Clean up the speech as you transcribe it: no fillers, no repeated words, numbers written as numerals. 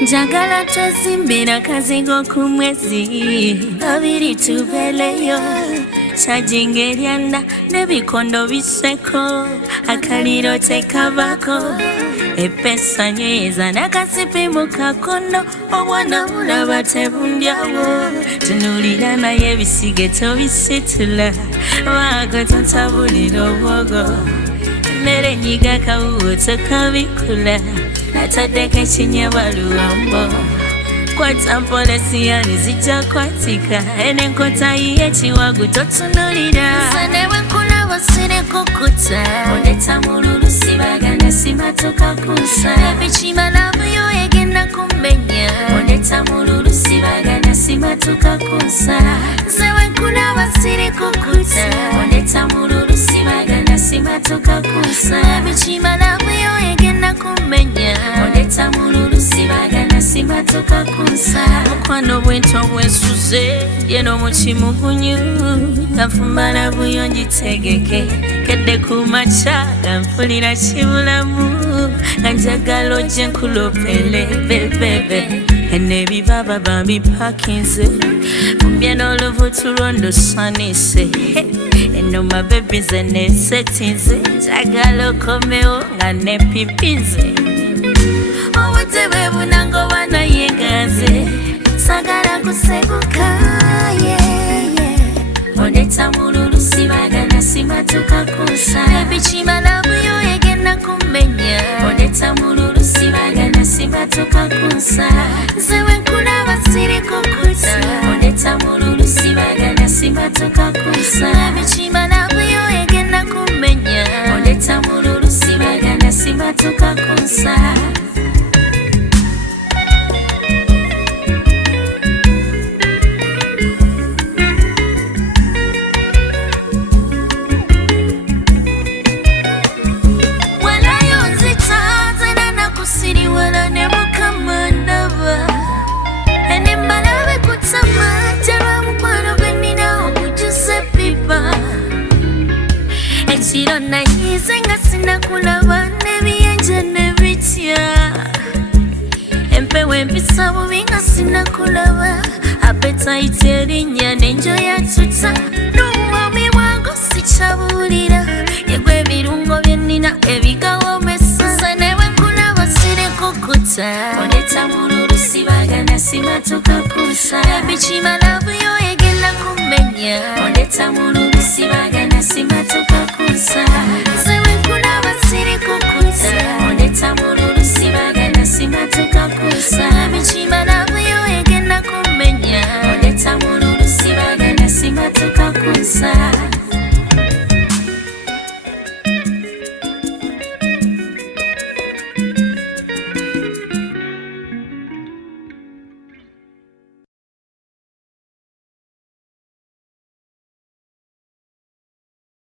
Njagala twezimbira kazigo ku mwezi babiri tubeleyo kyajinga eryanda n'ebikondo biseko akaliro tekabako epesa nyweza n'akasipi mu kakono obwana bulaba tebundyawo tunulira naye ebisige tobisitula baako totabulira obwogo mmere nyiga kawuwo tokabikula nataddeko ekinyebaluwambo kwata mpolisi zijja kwatika enenkota y'ekiwagu totunulira sanewe nkulaba sirekukuta Ondeeta Mululu sibagana simatoka kunsa ebikima nabuyo egenda kummenya Ondeeta Mululu sibagana simatoka kunsa sewe nkulaba sirekukuta Ondeeta Mululu sibagana simatoka kunsa ebikima nabuyo egenda kummenya Ondeeta Mululu sibagana simatoka kunsa mukwano bwento bwesuze yeno mukimugunyu nafumala buyo ngitegeke kedde kumaca ganfulira kibulamu ganjagala ojje nkulopele bebebe enebibaba bambipakinze mumbye n'olubutu lwondosanise eno mabebize nesetinze njagala okomewo nga nepipinze obudde bwe bunango banayegaze sagala kuseguka Ondeeta Mululu sibagana simatuka kunsa ebikima nabuyo egenda kummenya Ondeeta Mululu sibagana simatuka kunsa sewe nkulaba sirikukuta Ondeeta Mululu sibagana simatuka kunsa ebikima nabuyo egenda kummenya Ondeeta Mululu sibagana simatuka kunsa Ekiro nayize nga sinakulaba n'ebiyenje n'ebitya empewo empisa bubi nga sinakulaba appetite erinnya n'enjo yatuta n'omwami bwangu sikyabulira yegwa ebirungo byennina ebigawomesa sanewe nkulaba sirekukuta Ondeeta Mululu sibagana simatuka kunsa ebikima nabuyo egenda kummenya Ondeeta Mululu sibagana simatuka kunsa sewe nkulaba sirikukuta Ondeeta Mululu sibagana simatuka kunsa